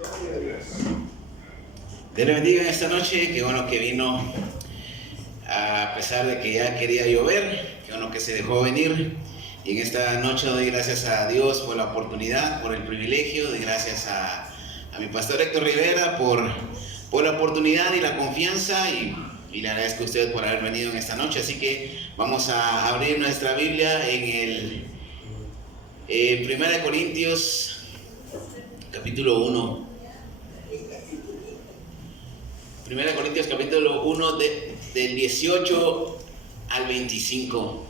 Dios le bendiga en esta noche. Qué bueno que vino a pesar de que ya quería llover. Qué bueno que se dejó venir. Y en esta noche doy gracias a Dios por la oportunidad, por el privilegio. Doy gracias a mi pastor Héctor Rivera por la oportunidad y la confianza. Y le agradezco a usted por haber venido en esta noche. Así que vamos a abrir nuestra Biblia en el 1 Corintios capítulo 1. 1 Corintios capítulo 1 del 18 al 25.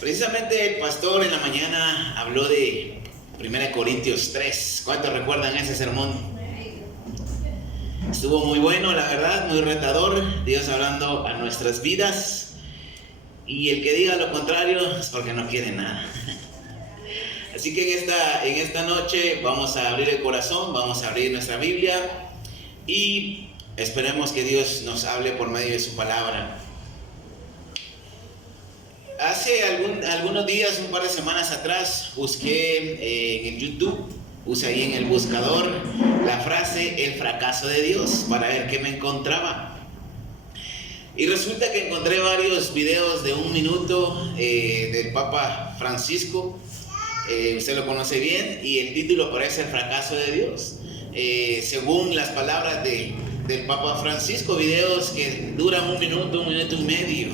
Precisamente el pastor en la mañana habló de 1 Corintios 3. ¿Cuántos recuerdan ese sermón? Estuvo muy bueno, la verdad, muy retador. Dios hablando a nuestras vidas. Y el que diga lo contrario es porque no quiere nada. Así que en esta noche vamos a abrir el corazón, vamos a abrir nuestra Biblia y esperemos que Dios nos hable por medio de su palabra. Hace algunos días, un par de semanas atrás, busqué en el YouTube, puse ahí en el buscador la frase "el fracaso de Dios" para ver qué me encontraba. Y resulta que encontré varios videos de 1 minuto del Papa Francisco. Usted lo conoce bien y el título parece "el fracaso de Dios". Según las palabras del Papa Francisco, videos que duran 1 minuto, 1 minuto y medio,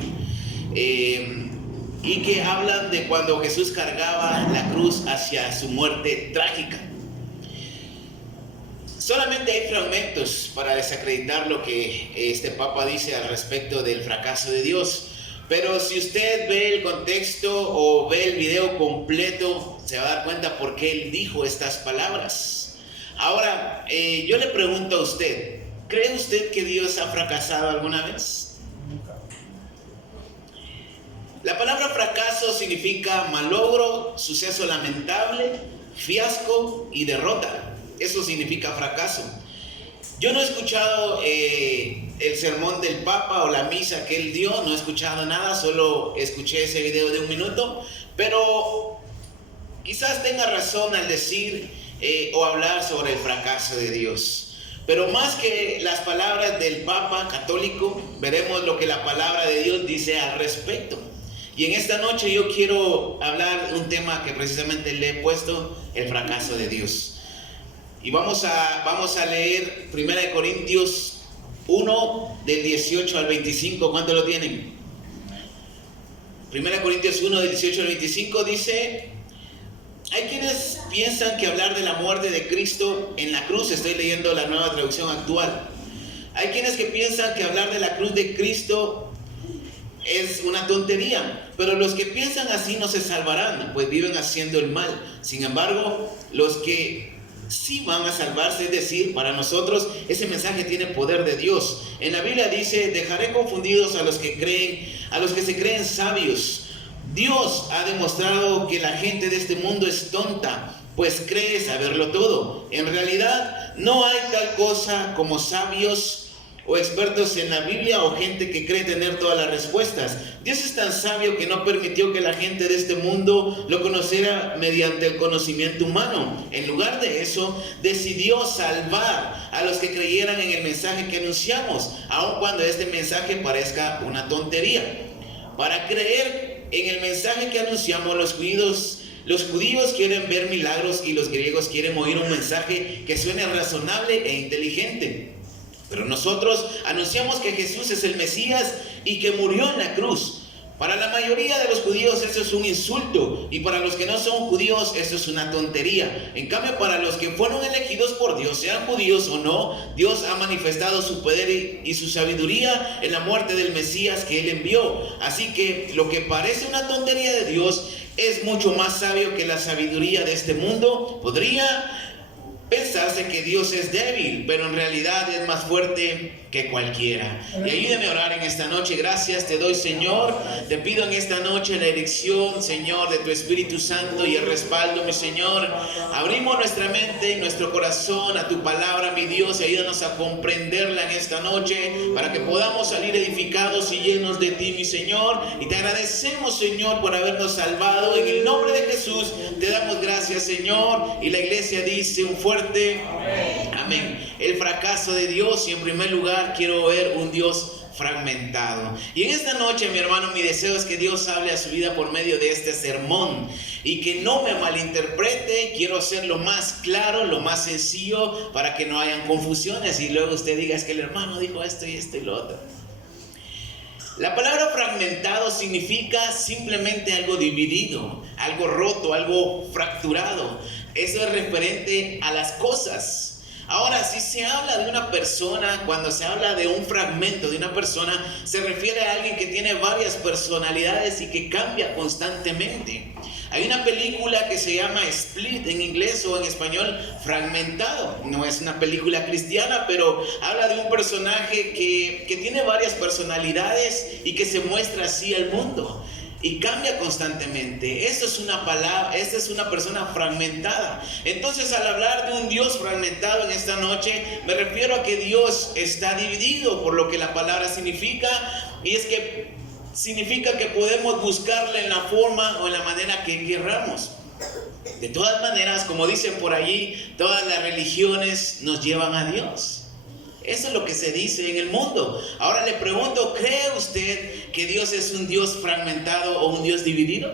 y que hablan de cuando Jesús cargaba la cruz hacia su muerte trágica. Solamente hay fragmentos para desacreditar lo que este Papa dice al respecto del fracaso de Dios. Pero si usted ve el contexto o ve el video completo, se va a dar cuenta por qué él dijo estas palabras. Ahora, yo le pregunto a usted, ¿cree usted que Dios ha fracasado alguna vez? Nunca. La palabra fracaso significa malogro, suceso lamentable, fiasco y derrota. Eso significa fracaso. Yo no he escuchado el sermón del Papa o la misa que él dio, no he escuchado nada, solo escuché ese video de 1 minuto, pero quizás tenga razón al decir o hablar sobre el fracaso de Dios. Pero más que las palabras del Papa católico, veremos lo que la palabra de Dios dice al respecto. Y en esta noche yo quiero hablar de un tema que precisamente le he puesto: el fracaso de Dios. Y vamos a leer 1 Corintios 1 del 18 al 25. ¿Cuánto lo tienen? 1 Corintios 1 del 18 al 25 dice: hay quienes piensan que hablar de la muerte de Cristo en la cruz, estoy leyendo la Nueva Traducción Actual. Hay quienes que piensan que hablar de la cruz de Cristo es una tontería, pero los que piensan así no se salvarán, pues viven haciendo el mal. Sin embargo, los que sí van a salvarse, es decir, para nosotros ese mensaje tiene poder de Dios. En la Biblia dice: dejaré confundidos a los que se creen sabios. Dios ha demostrado que la gente de este mundo es tonta, pues cree saberlo todo. En realidad no hay tal cosa como sabios o expertos en la Biblia o gente que cree tener todas las respuestas. Dios es tan sabio que no permitió que la gente de este mundo lo conociera mediante el conocimiento humano. En lugar de eso, decidió salvar a los que creyeran en el mensaje que anunciamos, aun cuando este mensaje parezca una tontería. Para creer en el mensaje que anunciamos, los judíos quieren ver milagros y los griegos quieren oír un mensaje que suene razonable e inteligente. Pero nosotros anunciamos que Jesús es el Mesías y que murió en la cruz. Para la mayoría de los judíos esto es un insulto, y para los que no son judíos esto es una tontería. En cambio, para los que fueron elegidos por Dios, sean judíos o no, Dios ha manifestado su poder y su sabiduría en la muerte del Mesías que Él envió. Así que lo que parece una tontería de Dios es mucho más sabio que la sabiduría de este mundo. pensarse que Dios es débil, pero en realidad es más fuerte que cualquiera. Y ayúdame a orar en esta noche. Gracias te doy, Señor. Te pido en esta noche la dirección, Señor, de tu Espíritu Santo y el respaldo, mi Señor. Abrimos nuestra mente y nuestro corazón a tu palabra, mi Dios, y ayúdanos a comprenderla en esta noche para que podamos salir edificados y llenos de ti, mi Señor. Y te agradecemos, Señor, por habernos salvado. En el nombre de Jesús te damos gracias, Señor. Y la iglesia dice un fuerte amén. El fracaso de Dios, y en primer lugar quiero ver un Dios fragmentado. Y en esta noche, mi hermano, mi deseo es que Dios hable a su vida por medio de este sermón y que no me malinterprete. Quiero hacerlo más claro, lo más sencillo, para que no hayan confusiones y luego usted diga: es que el hermano dijo esto y esto y lo otro. La palabra fragmentado significa simplemente algo dividido, algo roto, algo fracturado. Eso es referente a las cosas. Ahora, si se habla de una persona, cuando se habla de un fragmento de una persona, se refiere a alguien que tiene varias personalidades y que cambia constantemente. Hay una película que se llama Split en inglés, o en español Fragmentado. No es una película cristiana, pero habla de un personaje que tiene varias personalidades y que se muestra así al mundo y cambia constantemente. Eso es una palabra, esta es una persona fragmentada. Entonces, al hablar de un Dios fragmentado en esta noche, me refiero a que Dios está dividido, por lo que la palabra significa, y es que significa que podemos buscarle en la forma o en la manera que querramos. De todas maneras, como dicen por allí, todas las religiones nos llevan a Dios. Eso es lo que se dice en el mundo. Ahora le pregunto, ¿cree usted que Dios es un Dios fragmentado o un Dios dividido?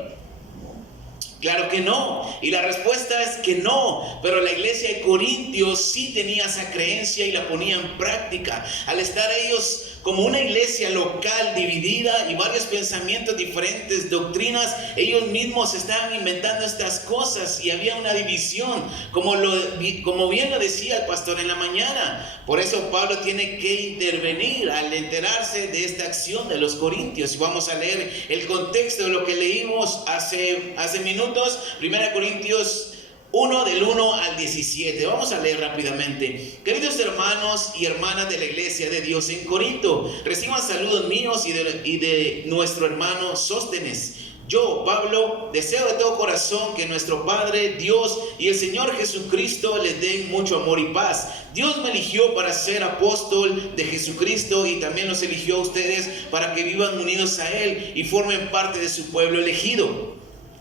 Claro que no. Y la respuesta es que no. Pero la iglesia de Corintios sí tenía esa creencia y la ponía en práctica. Al estar ellos como una iglesia local dividida y varios pensamientos diferentes, doctrinas, ellos mismos estaban inventando estas cosas y había una división, como bien lo decía el pastor en la mañana. Por eso Pablo tiene que intervenir al enterarse de esta acción de los corintios. Y vamos a leer el contexto de lo que leímos hace minutos, 1 Corintios 1 del 1 al 17. Vamos a leer rápidamente. Queridos hermanos y hermanas de la iglesia de Dios en Corinto, reciban saludos míos y de nuestro hermano Sóstenes. Yo, Pablo, deseo de todo corazón que nuestro Padre, Dios y el Señor Jesucristo les den mucho amor y paz. Dios me eligió para ser apóstol de Jesucristo y también los eligió a ustedes para que vivan unidos a Él y formen parte de su pueblo elegido.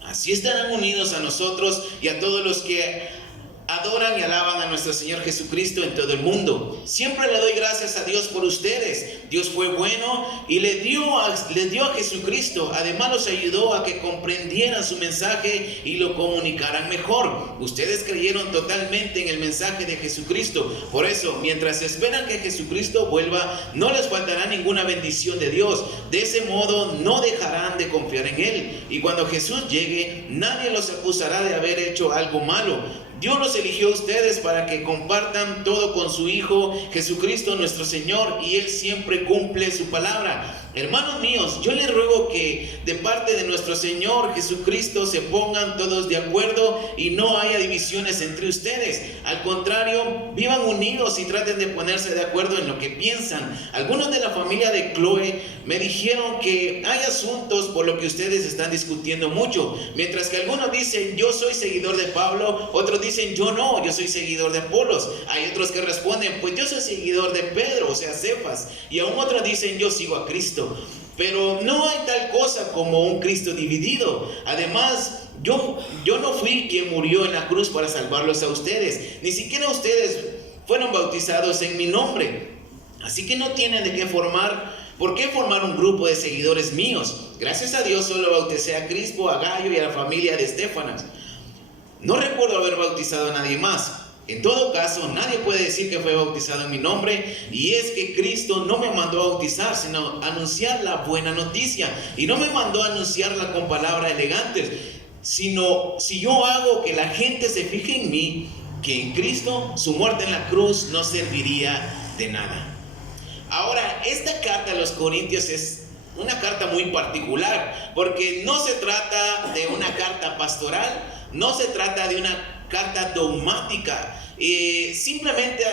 Así estarán unidos a nosotros y a todos los que adoran y alaban a nuestro Señor Jesucristo en todo el mundo. Siempre le doy gracias a Dios por ustedes. Dios fue bueno y les dio a Jesucristo. Además los ayudó a que comprendieran su mensaje y lo comunicaran mejor. Ustedes creyeron totalmente en el mensaje de Jesucristo. Por eso, mientras esperan que Jesucristo vuelva, no les faltará ninguna bendición de Dios. De ese modo no dejarán de confiar en Él. Y cuando Jesús llegue, nadie los acusará de haber hecho algo malo. Dios los eligió a ustedes para que compartan todo con su Hijo Jesucristo nuestro Señor, y Él siempre cumple su palabra. Hermanos míos, yo les ruego que de parte de nuestro Señor Jesucristo se pongan todos de acuerdo y no haya divisiones entre ustedes. Al contrario, vivan unidos y traten de ponerse de acuerdo en lo que piensan. Algunos de la familia de Chloe me dijeron que hay asuntos por los que ustedes están discutiendo mucho. Mientras que algunos dicen, yo soy seguidor de Pablo, otros dicen, yo no, yo soy seguidor de Apolos. Hay otros que responden, pues yo soy seguidor de Pedro, o sea, Cefas. Y aún otros dicen, yo sigo a Cristo. Pero no hay tal cosa como un Cristo dividido. Además, yo no fui quien murió en la cruz para salvarlos a ustedes. Ni siquiera ustedes fueron bautizados en mi nombre. Así que no tienen ¿por qué formar un grupo de seguidores míos? Gracias a Dios solo bauticé a Crispo, a Gayo y a la familia de Estéfanas. No recuerdo haber bautizado a nadie más. En todo caso, nadie puede decir que fue bautizado en mi nombre, y es que Cristo no me mandó a bautizar, sino a anunciar la buena noticia. Y no me mandó a anunciarla con palabras elegantes, sino si yo hago que la gente se fije en mí, que en Cristo su muerte en la cruz no serviría de nada. Ahora, esta carta a los Corintios es una carta muy particular, porque no se trata de una carta pastoral, no se trata de una carta dogmática. Simplemente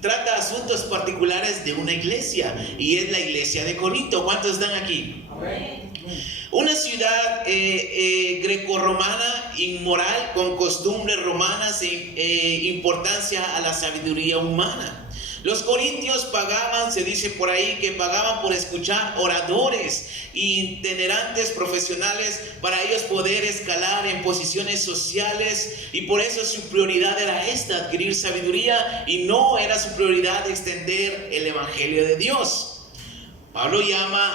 trata asuntos particulares de una iglesia, y es la iglesia de Corinto. ¿Cuántos están aquí? Amén. Una ciudad grecorromana, inmoral, con costumbres romanas e importancia a la sabiduría humana. Los corintios pagaban, se dice por ahí, que pagaban por escuchar oradores itinerantes profesionales para ellos poder escalar en posiciones sociales, y por eso su prioridad era esta, adquirir sabiduría, y no era su prioridad extender el evangelio de Dios. Pablo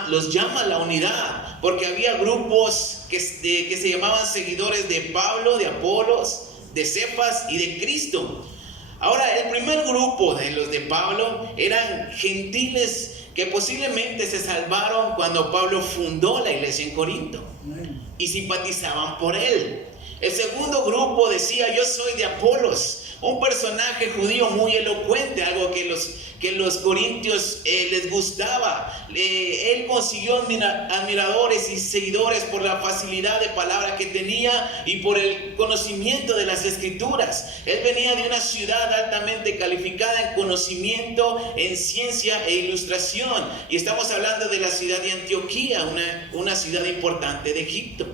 los llama a la unidad, porque había grupos que se llamaban seguidores de Pablo, de Apolos, de Cefas y de Cristo. Ahora, el primer grupo de los de Pablo eran gentiles que posiblemente se salvaron cuando Pablo fundó la iglesia en Corinto y simpatizaban por él. El segundo grupo decía: yo soy de Apolos, un personaje judío muy elocuente, algo que los corintios les gustaba. Él consiguió admiradores y seguidores por la facilidad de palabra que tenía y por el conocimiento de las escrituras. Él venía de una ciudad altamente calificada en conocimiento, en ciencia e ilustración, y estamos hablando de la ciudad de Antioquía, una ciudad importante de Egipto.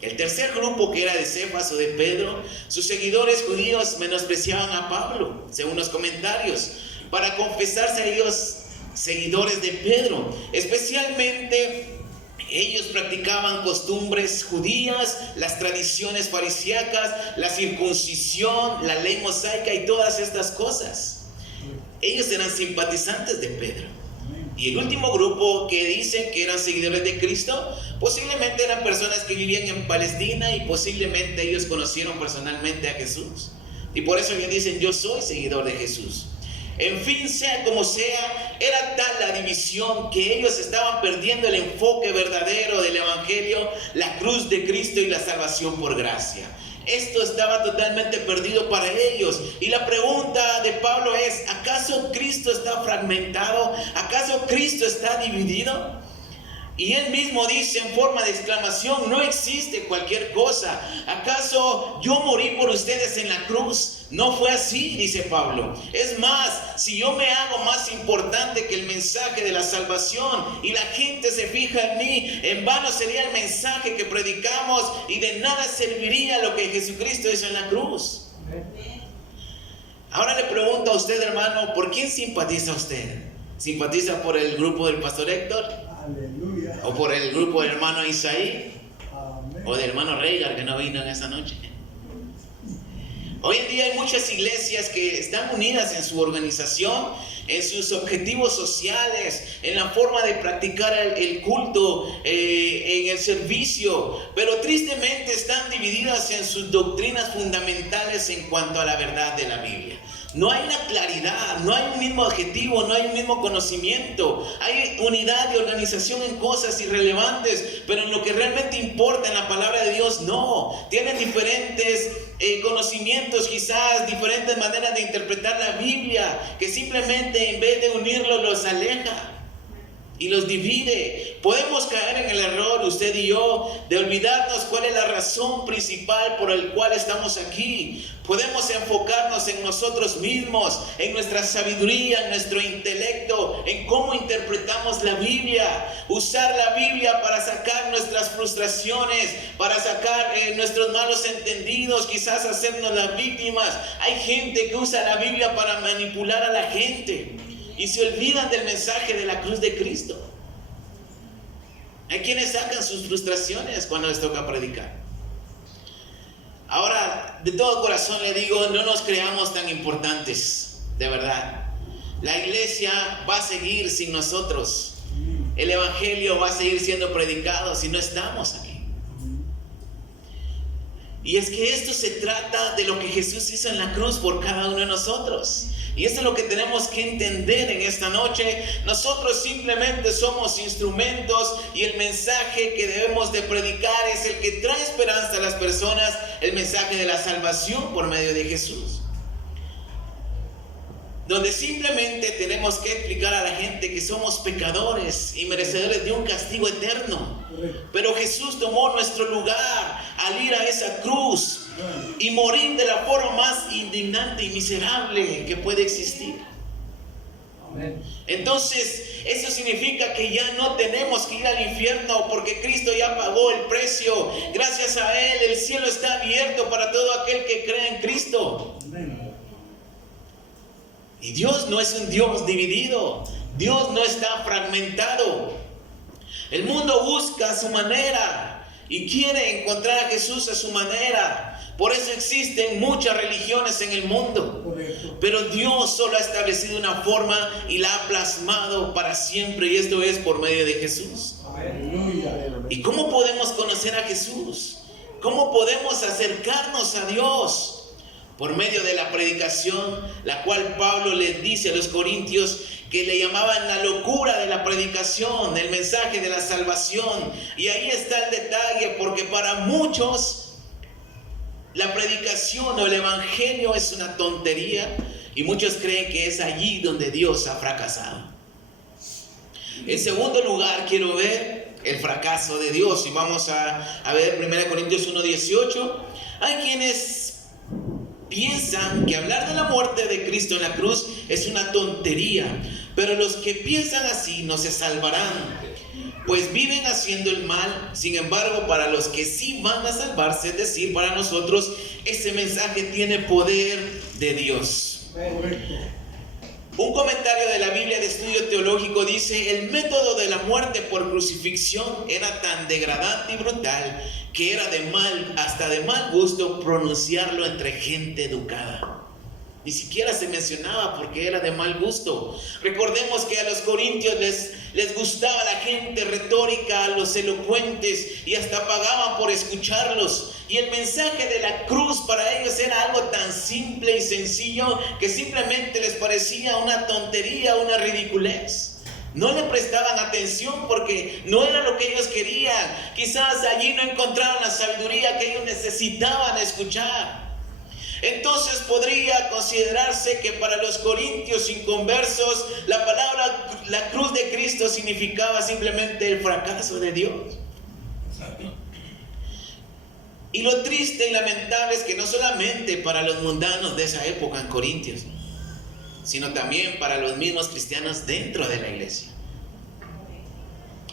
El tercer grupo, que era de Cefas o de Pedro, sus seguidores judíos menospreciaban a Pablo, según los comentarios, para confesarse a ellos seguidores de Pedro. Especialmente ellos practicaban costumbres judías, las tradiciones farisíacas, la circuncisión, la ley mosaica y todas estas cosas. Ellos eran simpatizantes de Pedro. Y el último grupo, que dicen que eran seguidores de Cristo, posiblemente eran personas que vivían en Palestina, y posiblemente ellos conocieron personalmente a Jesús, y por eso ellos dicen: yo soy seguidor de Jesús. En fin, sea como sea, era tal la división que ellos estaban perdiendo el enfoque verdadero del evangelio, la cruz de Cristo y la salvación por gracia. Esto estaba totalmente perdido para ellos. Y la pregunta de Pablo es: ¿acaso Cristo está fragmentado? ¿Acaso Cristo está dividido? Y él mismo dice en forma de exclamación: no existe cualquier cosa. ¿Acaso yo morí por ustedes en la cruz? No fue así, dice Pablo. Es más, si yo me hago más importante que el mensaje de la salvación y la gente se fija en mí, en vano sería el mensaje que predicamos, y de nada serviría lo que Jesucristo hizo en la cruz. Ahora le pregunto a usted, hermano, ¿por quién simpatiza usted? ¿Simpatiza por el grupo del pastor Héctor? Aleluya. ¿O por el grupo del hermano Isaí? Amén. ¿O del hermano Reigar, que no vino en esa noche? Hoy en día hay muchas iglesias que están unidas en su organización, en sus objetivos sociales, en la forma de practicar el culto, en el servicio, pero tristemente están divididas en sus doctrinas fundamentales en cuanto a la verdad de la Biblia. No hay una claridad, no hay un mismo objetivo, no hay un mismo conocimiento. Hay unidad y organización en cosas irrelevantes, pero en lo que realmente importa, en la palabra de Dios, no. Tienen diferentes conocimientos, quizás diferentes maneras de interpretar la Biblia, que simplemente en vez de unirlos los aleja y los divide. Podemos caer en el error, usted y yo, de olvidarnos cuál es la razón principal por la cual estamos aquí. Podemos enfocarnos en nosotros mismos, en nuestra sabiduría, en nuestro intelecto, en cómo interpretamos la Biblia. Usar la Biblia para sacar nuestras frustraciones, para sacar nuestros malos entendidos, quizás hacernos las víctimas. Hay gente que usa la Biblia para manipular a la gente y se olvidan del mensaje de la cruz de Cristo. Hay quienes sacan sus frustraciones cuando les toca predicar. Ahora, de todo corazón le digo, no nos creamos tan importantes, de verdad. La iglesia va a seguir sin nosotros. El evangelio va a seguir siendo predicado si no estamos aquí. Y es que esto se trata de lo que Jesús hizo en la cruz por cada uno de nosotros. Y eso es lo que tenemos que entender en esta noche. Nosotros simplemente somos instrumentos, y el mensaje que debemos de predicar es el que trae esperanza a las personas, el mensaje de la salvación por medio de Jesús. Donde simplemente tenemos que explicar a la gente que somos pecadores y merecedores de un castigo eterno. Pero Jesús tomó nuestro lugar al ir a esa cruz. y morir de la forma más indignante y miserable que puede existir. Entonces, eso significa que ya no tenemos que ir al infierno porque Cristo ya pagó el precio. Gracias a Él, el cielo está abierto para todo aquel que cree en Cristo. Y Dios no es un Dios dividido. Dios no está fragmentado. El mundo busca a su manera y quiere encontrar a Jesús a su manera. Por eso existen muchas religiones en el mundo. Correcto. Pero Dios solo ha establecido una forma y la ha plasmado para siempre. Y esto es por medio de Jesús. Amén. ¿Y cómo podemos conocer a Jesús? ¿Cómo podemos acercarnos a Dios? Por medio de la predicación, la cual Pablo les dice a los corintios que le llamaban la locura de la predicación, el mensaje de la salvación. Y ahí está el detalle, porque para muchos la predicación o el evangelio es una tontería y muchos creen que es allí donde Dios ha fracasado. En segundo lugar, quiero ver el fracaso de Dios, y vamos a ver 1 Corintios 1:18. Hay quienes piensan que hablar de la muerte de Cristo en la cruz es una tontería, pero los que piensan así no se salvarán, pues viven haciendo el mal. Sin embargo, para los que sí van a salvarse, es decir, para nosotros, ese mensaje tiene poder de Dios. Un comentario de la Biblia de Estudio Teológico dice: el método de la muerte por crucifixión era tan degradante y brutal que era hasta de mal gusto pronunciarlo entre gente educada. Ni siquiera se mencionaba porque era de mal gusto. Recordemos que a los corintios les gustaba la gente retórica, los elocuentes, y hasta pagaban por escucharlos. Y el mensaje de la cruz para ellos era algo tan simple y sencillo que simplemente les parecía una tontería, una ridiculez. No le prestaban atención porque no era lo que ellos querían. Quizás allí no encontraron la sabiduría que ellos necesitaban escuchar. Entonces podría considerarse que para los corintios inconversos la palabra, la cruz de Cristo, significaba simplemente el fracaso de Dios. Y lo triste y lamentable es que no solamente para los mundanos de esa época en Corintios, sino también para los mismos cristianos dentro de la iglesia.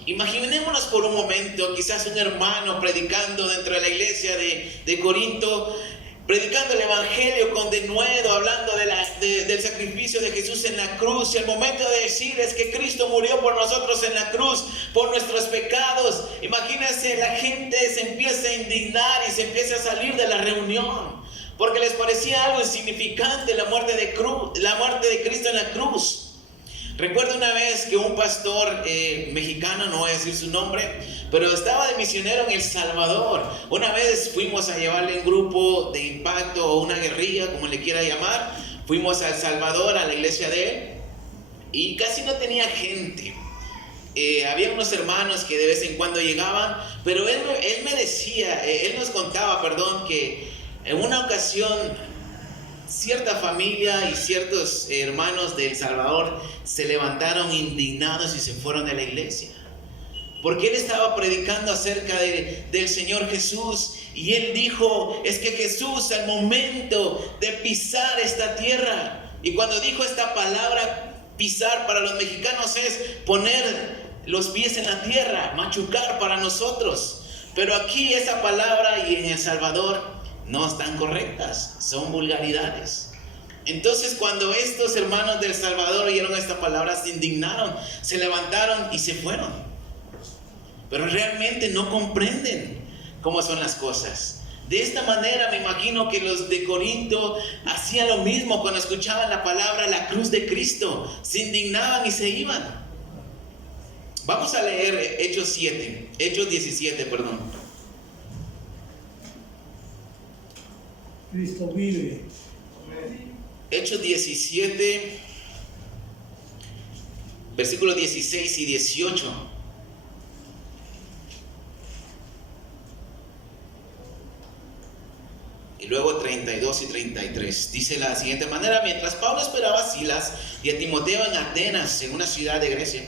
Imaginémonos por un momento, quizás un hermano predicando dentro de la iglesia de Corinto, predicando el evangelio con denuedo, hablando del sacrificio de Jesús en la cruz, y al momento de decir es que Cristo murió por nosotros en la cruz, por nuestros pecados. Imagínense, la gente se empieza a indignar y se empieza a salir de la reunión, porque les parecía algo insignificante la muerte de Cristo en la cruz. Recuerdo una vez que un pastor mexicano, no voy a decir su nombre, pero estaba de misionero en El Salvador. Una vez fuimos a llevarle un grupo de impacto o una guerrilla, como le quiera llamar. Fuimos a El Salvador, a la iglesia de él, y casi no tenía gente. Había unos hermanos que de vez en cuando llegaban, pero él nos contaba, que en una ocasión cierta familia y ciertos hermanos de El Salvador se levantaron indignados y se fueron de la iglesia, porque él estaba predicando acerca del Señor Jesús, y él dijo, es que Jesús al momento de pisar esta tierra, y cuando dijo esta palabra pisar para los mexicanos es poner los pies en la tierra, machucar para nosotros, pero aquí esa palabra y en El Salvador no están correctas, son vulgaridades. Entonces cuando estos hermanos de El Salvador oyeron esta palabra, se indignaron, se levantaron y se fueron. Pero realmente no comprenden cómo son las cosas. De esta manera me imagino que los de Corinto hacían lo mismo cuando escuchaban la palabra, la cruz de Cristo. Se indignaban y se iban. Vamos a leer Hechos 17. Cristo vive. Hechos 17, versículos 16 y 18. Y luego 32 y 33. Dice de la siguiente manera: mientras Pablo esperaba a Silas y a Timoteo en Atenas, en una ciudad de Grecia,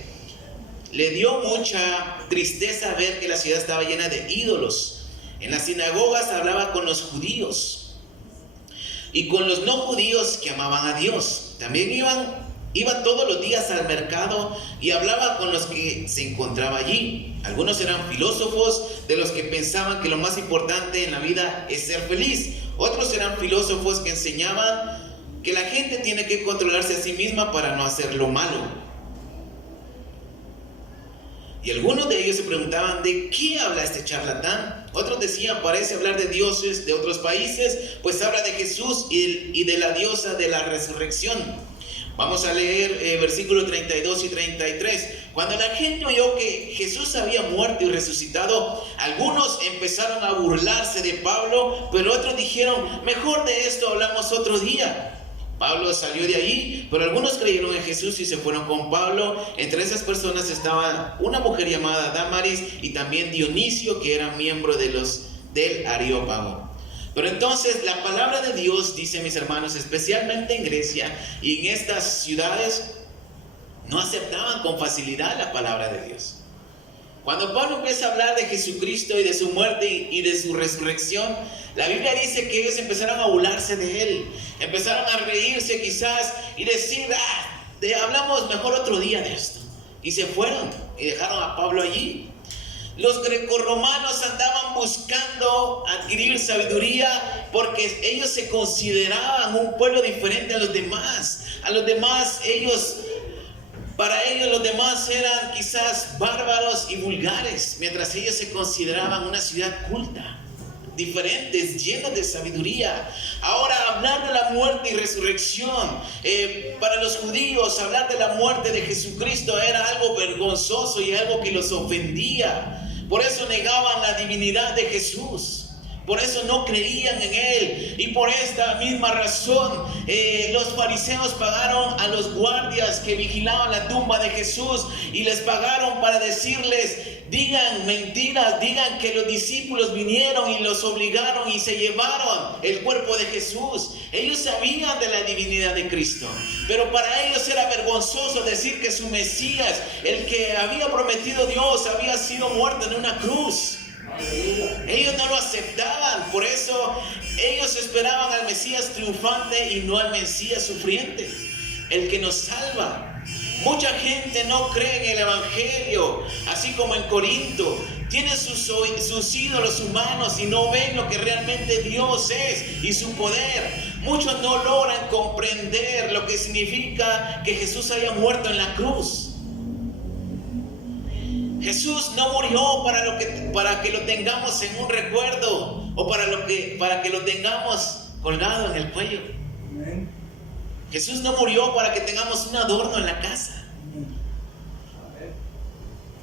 le dio mucha tristeza ver que la ciudad estaba llena de ídolos. En las sinagogas hablaba con los judíos y con los no judíos que amaban a Dios. También iba todos los días al mercado y hablaba con los que se encontraba allí. Algunos eran filósofos, de los que pensaban que lo más importante en la vida es ser feliz. Otros eran filósofos que enseñaban que la gente tiene que controlarse a sí misma para no hacer lo malo. Y algunos de ellos se preguntaban: ¿de qué habla este charlatán? Otros decían: parece hablar de dioses de otros países, pues habla de Jesús y de la diosa de la resurrección. Vamos a leer versículos 32 y 33. Cuando la gente oyó que Jesús había muerto y resucitado, algunos empezaron a burlarse de Pablo, pero otros dijeron: mejor de esto hablamos otro día. Pablo salió de allí, pero algunos creyeron en Jesús y se fueron con Pablo. Entre esas personas estaba una mujer llamada Damaris y también Dionisio, que era miembro del Areópago. Pero entonces la palabra de Dios, dice, mis hermanos, especialmente en Grecia y en estas ciudades, no aceptaban con facilidad la palabra de Dios. Cuando Pablo empieza a hablar de Jesucristo y de su muerte y de su resurrección, la Biblia dice que ellos empezaron a burlarse de él, empezaron a reírse quizás y decir: hablamos mejor otro día de esto. Y se fueron y dejaron a Pablo allí. Los grecorromanos andaban buscando adquirir sabiduría porque ellos se consideraban un pueblo diferente a los demás. Para ellos los demás eran quizás bárbaros y vulgares, mientras ellos se consideraban una ciudad culta, diferentes, llenos de sabiduría. Ahora, hablar de la muerte y resurrección, para los judíos, hablar de la muerte de Jesucristo era algo vergonzoso y algo que los ofendía. Por eso negaban la divinidad de Jesús. Por eso no creían en él. Y por esta misma razón los fariseos pagaron a los guardias que vigilaban la tumba de Jesús y les pagaron para decirles: digan mentiras, digan que los discípulos vinieron y los obligaron y se llevaron el cuerpo de Jesús. Ellos sabían de la divinidad de Cristo, pero para ellos era vergonzoso decir que su Mesías, el que había prometido Dios, había sido muerto en una cruz. Ellos no lo aceptaban. Por eso ellos esperaban al Mesías triunfante y no al Mesías sufriente, el que nos salva. Mucha gente no cree en el Evangelio, así como en Corinto. Tienen sus ídolos humanos y no ven lo que realmente Dios es y su poder. Muchos no logran comprender lo que significa que Jesús haya muerto en la cruz. Jesús no murió para que lo tengamos en un recuerdo o para que lo tengamos colgado en el cuello. Amén. Jesús no murió para que tengamos un adorno en la casa.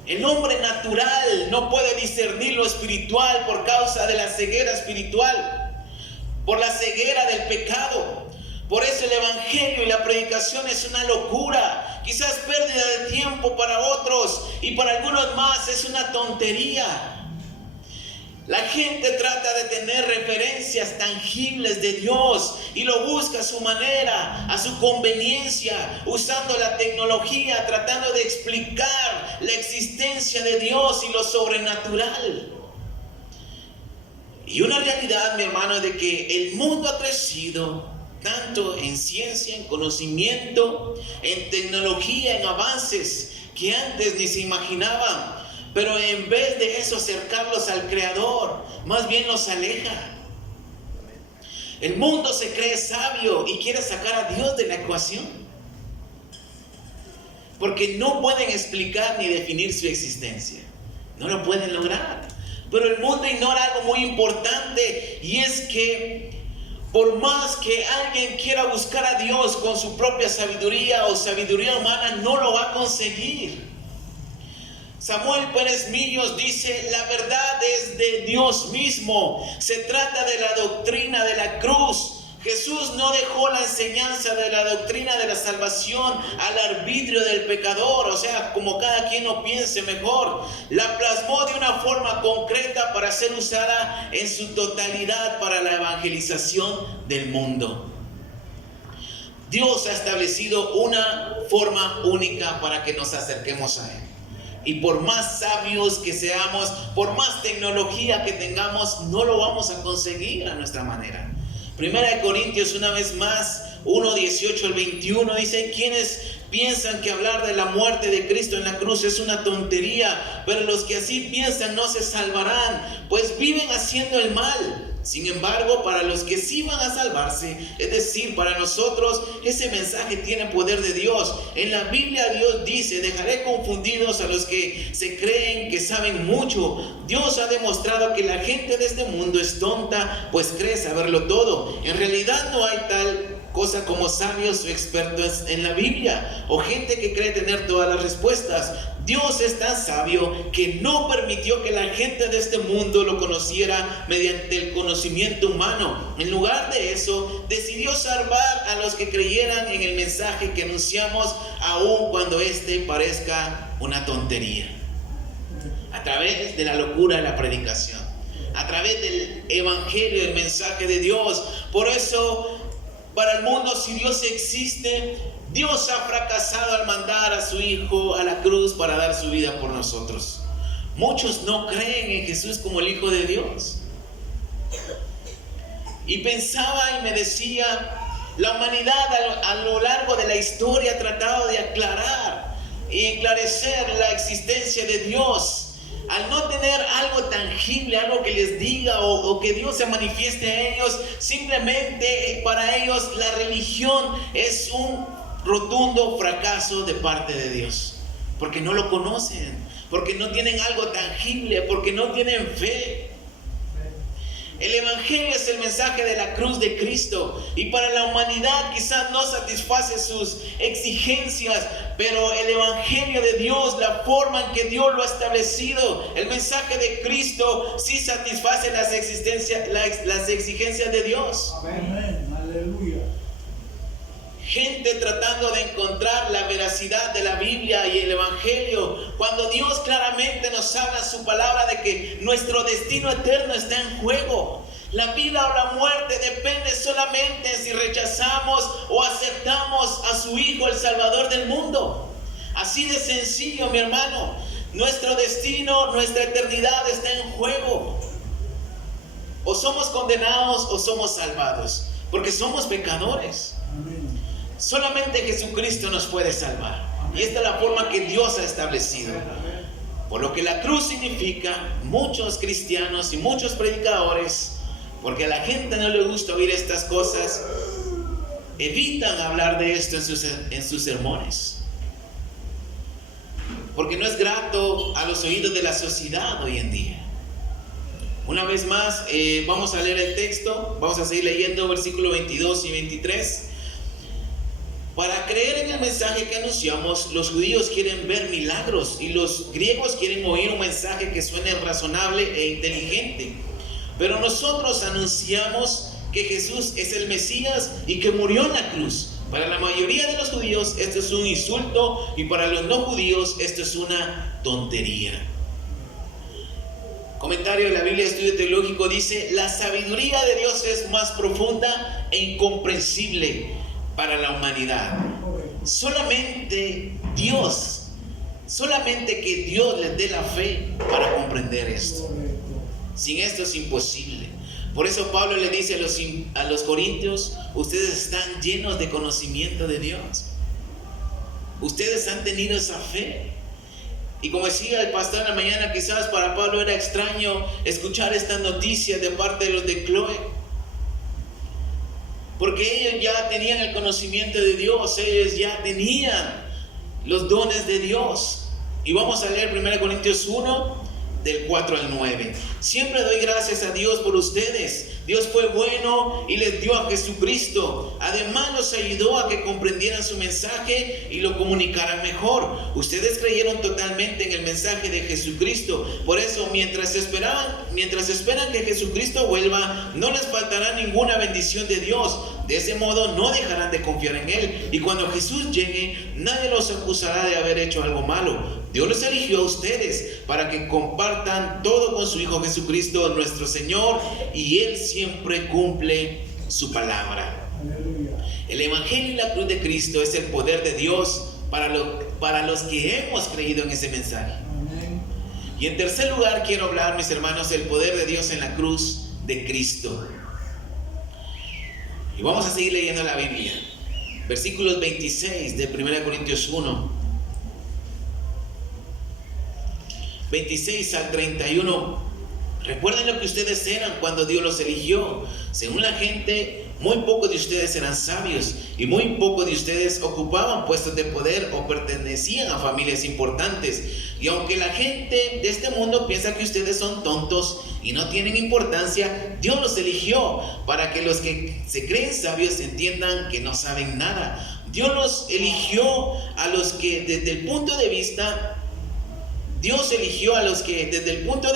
El hombre natural no puede discernir lo espiritual por causa de la ceguera espiritual, por la ceguera del pecado. Por eso el Evangelio y la predicación es una locura, quizás pérdida de tiempo para otros y para algunos más es una tontería. La gente trata de tener referencias tangibles de Dios y lo busca a su manera, a su conveniencia, usando la tecnología, tratando de explicar la existencia de Dios y lo sobrenatural. Y una realidad, mi hermano, es de que el mundo ha crecido tanto en ciencia, en conocimiento, en tecnología, en avances que antes ni se imaginaban. Pero en vez de eso acercarlos al Creador, más bien los aleja. El mundo se cree sabio y quiere sacar a Dios de la ecuación, porque no pueden explicar ni definir su existencia. No lo pueden lograr. Pero el mundo ignora algo muy importante, y es que por más que alguien quiera buscar a Dios con su propia sabiduría o sabiduría humana, no lo va a conseguir. Samuel Pérez Millos dice: la verdad es de Dios mismo. Se trata de la doctrina de la cruz. Jesús no dejó la enseñanza de la doctrina de la salvación al arbitrio del pecador, o sea, como cada quien lo piense mejor. La plasmó de una forma concreta para ser usada en su totalidad para la evangelización del mundo. Dios ha establecido una forma única para que nos acerquemos a Él. Y por más sabios que seamos, por más tecnología que tengamos, no lo vamos a conseguir a nuestra manera. Primera de Corintios, una vez más, 1:18 al 21, dice: quienes piensan que hablar de la muerte de Cristo en la cruz es una tontería, pero los que así piensan no se salvarán, pues viven haciendo el mal. Sin embargo, para los que sí van a salvarse, es decir, para nosotros, ese mensaje tiene poder de Dios. En la Biblia Dios dice: dejaré confundidos a los que se creen que saben mucho. Dios ha demostrado que la gente de este mundo es tonta, pues cree saberlo todo. En realidad no hay tal cosa como sabios o expertos en la Biblia, o gente que cree tener todas las respuestas. Dios es tan sabio que no permitió que la gente de este mundo lo conociera mediante el conocimiento humano. En lugar de eso, decidió salvar a los que creyeran en el mensaje que anunciamos, aun cuando este parezca una tontería. A través de la locura de la predicación, a través del evangelio, del mensaje de Dios. Por eso, para el mundo, si Dios existe, Dios ha fracasado al mandar a su Hijo a la cruz para dar su vida por nosotros. Muchos no creen en Jesús como el Hijo de Dios. Y pensaba y me decía, la humanidad a lo largo de la historia ha tratado de aclarar y esclarecer la existencia de Dios. Al no tener algo tangible, algo que les diga o que Dios se manifieste a ellos, simplemente para ellos la religión es un rotundo fracaso de parte de Dios. Porque no lo conocen, porque no tienen algo tangible, porque no tienen fe. El evangelio es el mensaje de la cruz de Cristo, y para la humanidad quizás no satisface sus exigencias, pero el evangelio de Dios, la forma en que Dios lo ha establecido, el mensaje de Cristo sí satisface las exigencias de Dios. Amén. Aleluya. Gente tratando de encontrar la veracidad de la Biblia y el evangelio, cuando Dios claramente nos habla en su palabra de que nuestro destino eterno está en juego. La vida o la muerte depende solamente si rechazamos o aceptamos a su Hijo, el Salvador del mundo. Así de sencillo, mi hermano. Nuestro destino, nuestra eternidad está en juego. O somos condenados o somos salvados, porque somos pecadores. Amén. Solamente Jesucristo nos puede salvar. Y esta es la forma que Dios ha establecido. Por lo que la cruz significa, muchos cristianos y muchos predicadores, porque a la gente no le gusta oír estas cosas, evitan hablar de esto en sus sermones. Porque no es grato a los oídos de la sociedad hoy en día. Una vez más, vamos a leer el texto. Vamos a seguir leyendo versículos 22 y 23. Para creer en el mensaje que anunciamos, los judíos quieren ver milagros y los griegos quieren oír un mensaje que suene razonable e inteligente. Pero nosotros anunciamos que Jesús es el Mesías y que murió en la cruz. Para la mayoría de los judíos esto es un insulto, y para los no judíos esto es una tontería. Comentario de la Biblia, Estudio Teológico, dice: la sabiduría de Dios es más profunda e incomprensible para la humanidad. Solamente que Dios les dé la fe para comprender esto. Sin esto es imposible. Por eso Pablo le dice a los corintios: ustedes están llenos de conocimiento de Dios. Ustedes han tenido esa fe. Y como decía el pastor en la mañana, quizás para Pablo era extraño escuchar estas noticias de parte de los de Chloe, porque ellos ya tenían el conocimiento de Dios, ellos ya tenían los dones de Dios. Y vamos a leer 1 Corintios 1, del 4 al 9. Siempre doy gracias a Dios por ustedes. Dios fue bueno y les dio a Jesucristo. Además los ayudó a que comprendieran su mensaje y lo comunicaran mejor. Ustedes creyeron totalmente en el mensaje de Jesucristo. Por eso, mientras esperan que Jesucristo vuelva, no les faltará ninguna bendición de Dios. De ese modo no dejarán de confiar en Él. Y cuando Jesús llegue, nadie los acusará de haber hecho algo malo. Dios los eligió a ustedes para que compartan todo con su Hijo Jesucristo, nuestro Señor, y Él siempre cumple su palabra. El Evangelio y la cruz de Cristo es el poder de Dios para los que hemos creído en ese mensaje. Y en tercer lugar quiero hablar, mis hermanos, del poder de Dios en la cruz de Cristo. Y vamos a seguir leyendo la Biblia. Versículos 26 de 1 Corintios 1. 26 al 31. Recuerden lo que ustedes eran cuando Dios los eligió. Según la gente, muy pocos de ustedes eran sabios y muy pocos de ustedes ocupaban puestos de poder o pertenecían a familias importantes. Y aunque la gente de este mundo piensa que ustedes son tontos y no tienen importancia, Dios los eligió para que los que se creen sabios entiendan que no saben nada. Dios los eligió a los que desde el punto de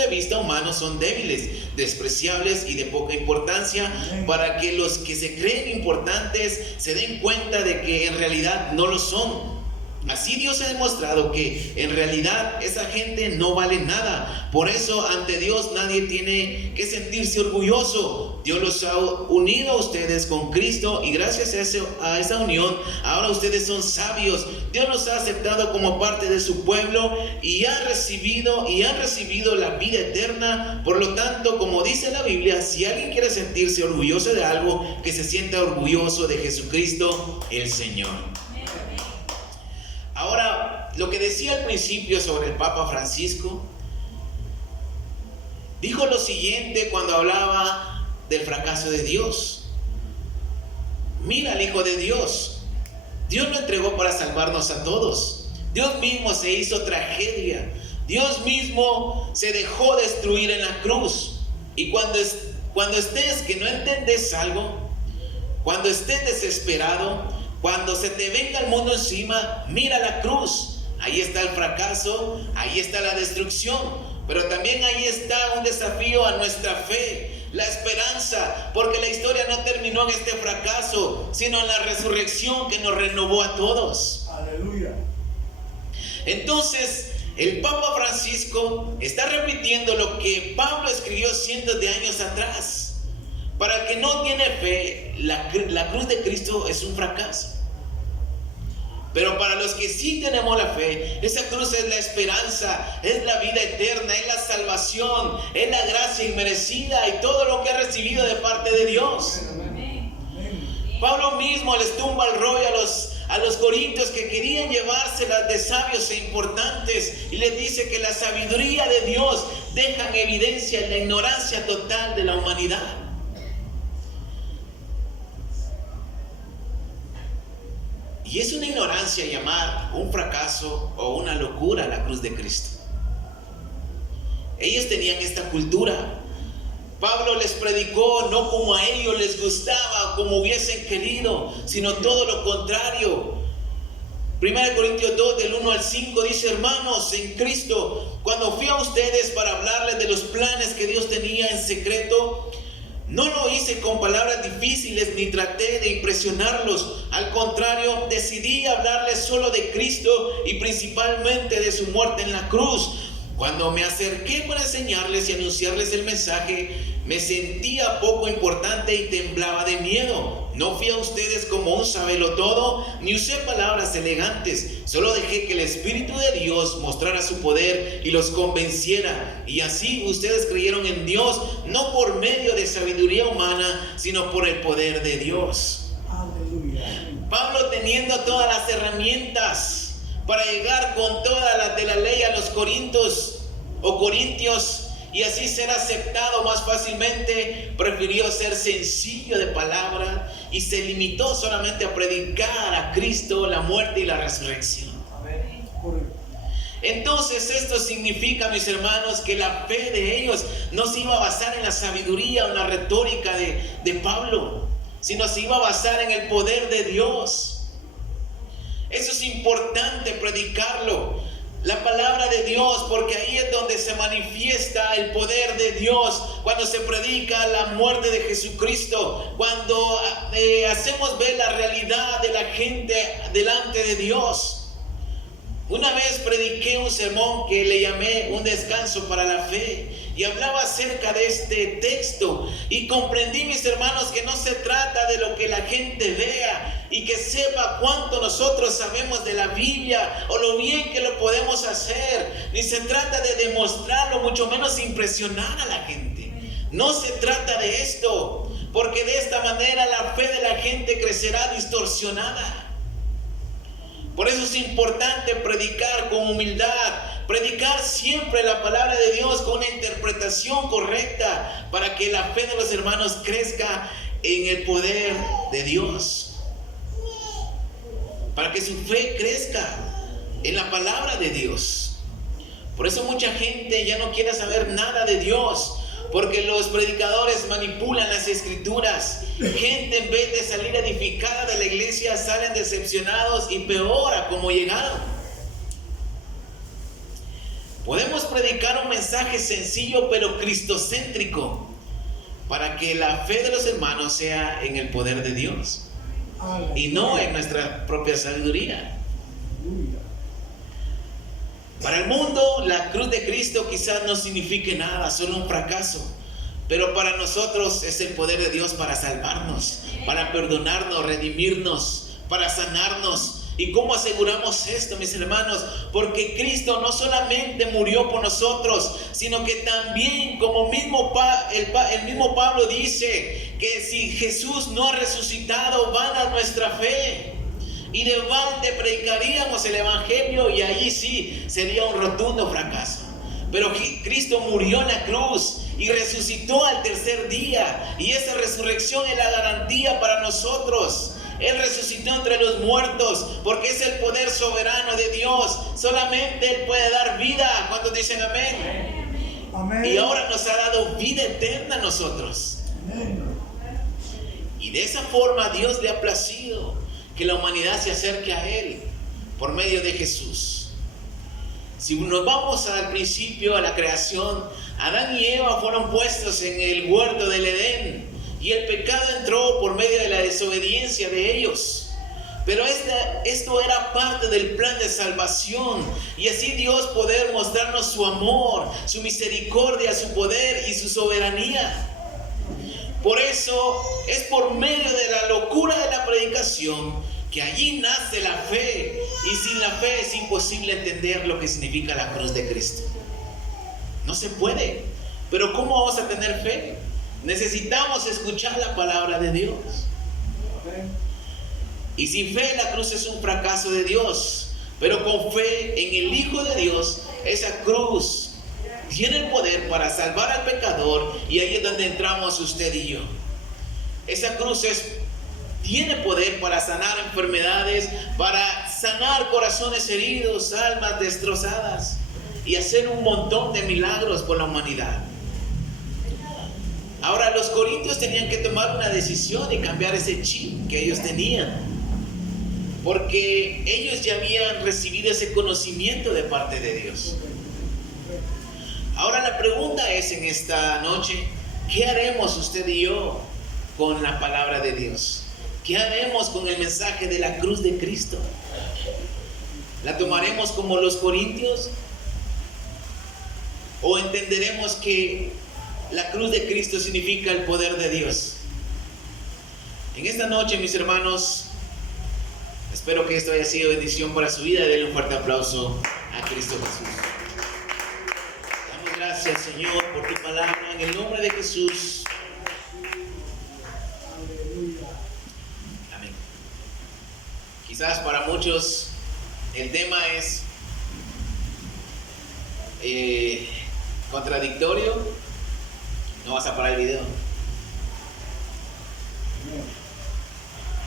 vista humano son débiles, despreciables y de poca importancia, para que los que se creen importantes se den cuenta de que en realidad no lo son. Así Dios ha demostrado que en realidad esa gente no vale nada. Por eso ante Dios nadie tiene que sentirse orgulloso. Dios los ha unido a ustedes con Cristo y gracias a esa unión ahora ustedes son sabios. Dios los ha aceptado como parte de su pueblo y han recibido la vida eterna. Por lo tanto, como dice la Biblia, si alguien quiere sentirse orgulloso de algo, que se sienta orgulloso de Jesucristo el Señor. Ahora, lo que decía al principio sobre el Papa Francisco, dijo lo siguiente cuando hablaba del fracaso de Dios. Mira al Hijo de Dios. Dios lo entregó para salvarnos a todos. Dios mismo se hizo tragedia. Dios mismo se dejó destruir en la cruz. Y cuando estés que no entendés algo, cuando estés desesperado, cuando se te venga el mundo encima, mira la cruz. Ahí está el fracaso, ahí está la destrucción, pero también ahí está un desafío a nuestra fe, la esperanza, porque la historia no terminó en este fracaso, sino en la resurrección que nos renovó a todos. Aleluya. Entonces, el Papa Francisco está repitiendo lo que Pablo escribió cientos de años atrás. Para el que no tiene fe, la cruz de Cristo es un fracaso. Pero para los que sí tenemos la fe, esa cruz es la esperanza, es la vida eterna, es la salvación, es la gracia inmerecida y todo lo que ha recibido de parte de Dios. Amén. Pablo mismo les tumba el rollo a los corintios que querían llevárselas de sabios e importantes y les dice que la sabiduría de Dios deja en evidencia la ignorancia total de la humanidad. Y es una ignorancia llamar un fracaso o una locura a la cruz de Cristo. Ellos tenían esta cultura. Pablo les predicó no como a ellos les gustaba, como hubiesen querido, sino todo lo contrario. 1 Corintios 2 del 1 al 5 dice: hermanos en Cristo, cuando fui a ustedes para hablarles de los planes que Dios tenía en secreto, no lo hice con palabras difíciles ni traté de impresionarlos. Al contrario, decidí hablarles solo de Cristo y principalmente de su muerte en la cruz. Cuando me acerqué para enseñarles y anunciarles el mensaje, me sentía poco importante y temblaba de miedo. No fui a ustedes como un sabelotodo, ni usé palabras elegantes. Solo dejé que el Espíritu de Dios mostrara su poder y los convenciera. Y así ustedes creyeron en Dios, no por medio de sabiduría humana, sino por el poder de Dios. Aleluya. Pablo, teniendo todas las herramientas para llegar con todas las de la ley a los corintios y así ser aceptado más fácilmente, prefirió ser sencillo de palabra y se limitó solamente a predicar a Cristo, la muerte y la resurrección. Correcto. Entonces esto significa, mis hermanos, que la fe de ellos no se iba a basar en la sabiduría o en la retórica de Pablo, sino se iba a basar en el poder de Dios. Eso es importante predicarlo, la palabra de Dios, porque ahí es donde se manifiesta el poder de Dios. Cuando se predica la muerte de Jesucristo, cuando hacemos ver la realidad de la gente delante de Dios. Una vez prediqué un sermón que le llamé Un descanso para la fe, y hablaba acerca de este texto, y comprendí, mis hermanos, que no se trata de lo que la gente vea y que sepa cuánto nosotros sabemos de la Biblia o lo bien que lo podemos hacer, ni se trata de demostrarlo, mucho menos impresionar a la gente. No se trata de esto, porque de esta manera la fe de la gente crecerá distorsionada. Por eso es importante predicar con humildad, predicar siempre la palabra de Dios con una interpretación correcta, para que la fe de los hermanos crezca en el poder de Dios, para que su fe crezca en la palabra de Dios. Por eso mucha gente ya no quiere saber nada de Dios, porque los predicadores manipulan las escrituras. Gente, en vez de salir edificada de la iglesia, salen decepcionados y peor a como llegaron. Podemos predicar un mensaje sencillo pero cristocéntrico, para que la fe de los hermanos sea en el poder de Dios y no en nuestra propia sabiduría. Para el mundo, la cruz de Cristo quizás no signifique nada, solo un fracaso. Pero para nosotros es el poder de Dios para salvarnos, para perdonarnos, redimirnos, para sanarnos. ¿Y cómo aseguramos esto, mis hermanos? Porque Cristo no solamente murió por nosotros, sino que también, como el mismo Pablo dice, que si Jesús no ha resucitado, vana nuestra fe. Y de balde predicaríamos el evangelio, y allí sí sería un rotundo fracaso. Pero Cristo murió en la cruz y resucitó al tercer día, y esa resurrección es la garantía para nosotros. Él resucitó entre los muertos, porque es el poder soberano de Dios. Solamente Él puede dar vida. ¿Cuántos dicen amén? Amén. Y ahora nos ha dado vida eterna a nosotros. Amén. Y de esa forma Dios le ha placido que la humanidad se acerque a Él por medio de Jesús. Si nos vamos al principio, a la creación, Adán y Eva fueron puestos en el huerto del Edén, y el pecado entró por medio de la desobediencia de ellos. Pero esto era parte del plan de salvación, y así Dios poder mostrarnos su amor, su misericordia, su poder y su soberanía. Por eso es por medio de la locura de la predicación que allí nace la fe, y sin la fe es imposible entender lo que significa la cruz de Cristo. No se puede. Pero ¿cómo vamos a tener fe? Necesitamos escuchar la palabra de Dios. Y sin fe la cruz es un fracaso de Dios, pero con fe en el Hijo de Dios, esa cruz tiene el poder para salvar al pecador, y ahí es donde entramos usted y yo. Esa cruz tiene poder para sanar enfermedades, para sanar corazones heridos, almas destrozadas, y hacer un montón de milagros por la humanidad. Ahora, los corintios tenían que tomar una decisión y cambiar ese chip que ellos tenían, porque ellos ya habían recibido ese conocimiento de parte de Dios. Ahora la pregunta es en esta noche, ¿qué haremos usted y yo con la palabra de Dios? ¿Qué haremos con el mensaje de la cruz de Cristo? ¿La tomaremos como los corintios? ¿O entenderemos que la cruz de Cristo significa el poder de Dios? En esta noche, mis hermanos, espero que esto haya sido bendición para su vida. Denle un fuerte aplauso a Cristo Jesús. Damos gracias, Señor, por tu palabra, en el nombre de Jesús. Amén. Quizás para muchos el tema es contradictorio. No vas a parar el video.